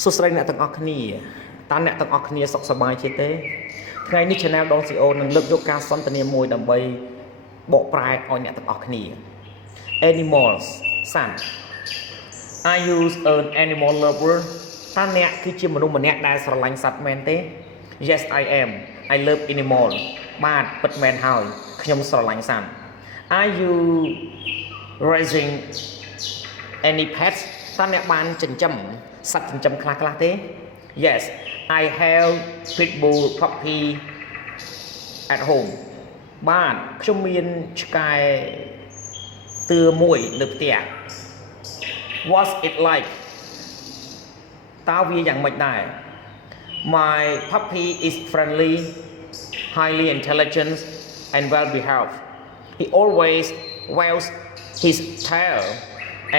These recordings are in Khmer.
សួស្តីអ្នកទាំងអស់គ្នាតើអ្នកទាំងអស់គ្នាសុខសប្បាយជាទេថ្ងៃនេះ Channel ដង CEO នឹងលើកយកការសន្ទនាមួយដើម្បីបកប្រែឲ្យអ្នកទាំងអស់គ្នា Animals សត្វ Are you an animal lover តើអ្នកគឺជាមនុស្សម្នាក់ដែលស្រឡាញ់សត្វមែនទេ Yes I am I love animal បាទពិតមែនហើយខ្ញុំស្រឡាញ់សត្វ Are you raising any pets តើអ្នកបានចិញ្ចឹមសត្វចិញ្ចឹមខ្លះៗទេ Yes I have pit bull puppy at home បាទខ្ញុំមានឆ្កែតឿមួយនៅផ្ទះ What's it like តើវាយ៉ាងម៉េចដែរ My puppy is friendly highly intelligent and well behaved he always wags his tail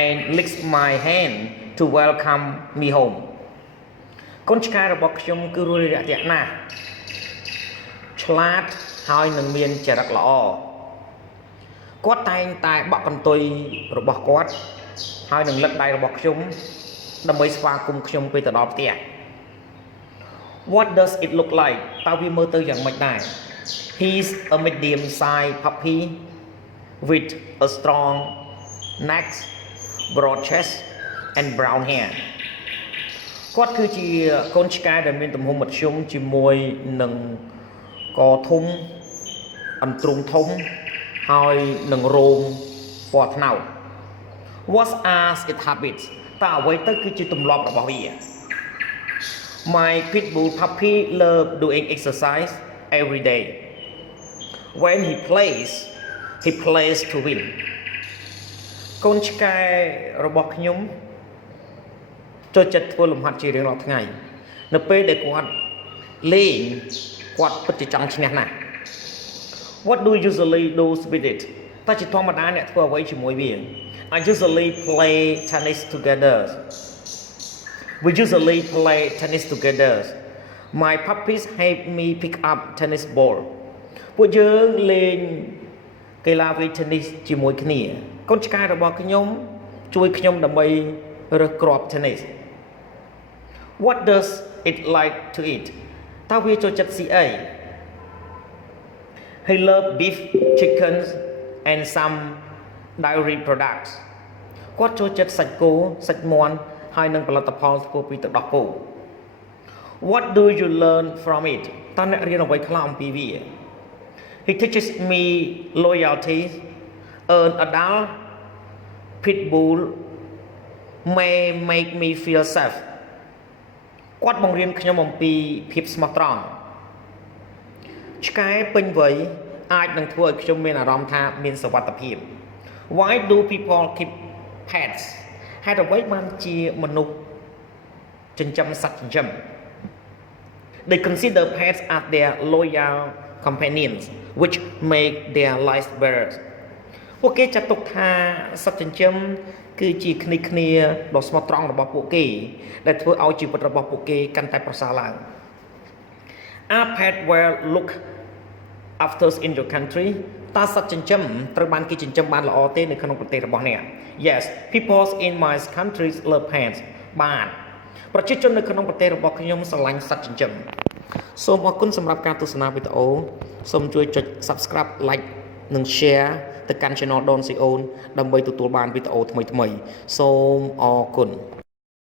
and licks my hand to welcome me home កូនឆ្កែរបស់ខ្ញុំគឺរួសរាក់ទាក់ណាស់ឆ្លាតហើយនឹងមានចរិតល្អគាត់តែងតែបក់កន្ទុយរបស់គាត់ហើយនឹងលឹកដៃរបស់ខ្ញុំដើម្បីស្វាគមន៍ខ្ញុំពេលទៅដល់ផ្ទះ What does it look like តើវាមើលទៅយ៉ាងម៉េចដែរ He's a medium size puppy with a strong neck broad chest and brown hair គាត់គឺជាកូនឆ្កែដែលមានទំហំមធ្យមជាមួយនឹងកធំអន្ទ្រូងធំហើយនឹងរោមពណ៌ត្នោត What are its habits តើអ្វីទៅគឺជាទម្លាប់របស់វា My pit bull puppy love doing exercise every day when he plays to win កូនឆ្កែរបស់ខ្ញុំចូលចិត្តធ្វើលំហាត់ជារៀងរាល់ថ្ងៃនៅពេលដែលគាត់លេងគាត់ពិតជាចង់ឈ្នះណាស់ What do you usually do with it តើជាធម្មតាអ្នកធ្វើអ្វីជាមួយវា I usually play tennis together We usually play tennis together My puppies help me pick up tennis ball ពួកយើងលេងកីឡាវាយ tennis ជាមួយគ្នាកូនឆ្កែរបស់ខ្ញុំជួយខ្ញុំដើម្បីរើសគ្រាប់ tennis What does it like to eat តើវាចូលចិត្តស៊ីអី He love beef chickens and some dairy products គាត់ចូលចិត្តសាច់គោសាច់មាន់ហើយនិងផលិតផលធ្វើពីទឹកដោះគោ What do you learn from it តើអ្នករៀនអ្វីខ្លះអំពីវា He teaches me loyalty an adult pit bull may make me feel safe គាត់បង្រៀនខ្ញុំអំពីភាពស្មោះត្រង់ឆ្កែពេញវ័យអាចនឹងធ្វើឲ្យខ្ញុំមានអារម្មណ៍ថាមានសុវត្ថិភាព Why do people keep pets ហេតុអ្វីបានជាមនុស្សចិញ្ចឹមសត្វចិញ្ចឹម They consider pets as their loyal companions which make their lives better ពួកគេចាត់ទុកថាសត្វចិញ្ចឹមគឺជាគ្នាដ៏ស្មោះត្រង់របស់ពួកគេដែលធ្វើឲ្យជីវិតរបស់ពួកគេកាន់តែប្រសើរឡើង Are pets well looked after in your country តើសត្វចិញ្ចឹមត្រូវបានគេចិញ្ចឹមបានល្អទេនៅក្នុងប្រទេសរបស់អ្នក Yes people in my country love pets បាទប្រជាជននៅក្នុងប្រទេសរបស់ខ្ញុំស្រឡាញ់សត្វចិញ្ចឹមសូមអរគុណសម្រាប់ការទស្សនាវីដេអូសូមជួយចុច Subscribe Like និង Share ទៅកាន់ Channel Don Sreyoun ដើម្បីទទួលបានវីដេអូថ្មីៗសូមអរគុណ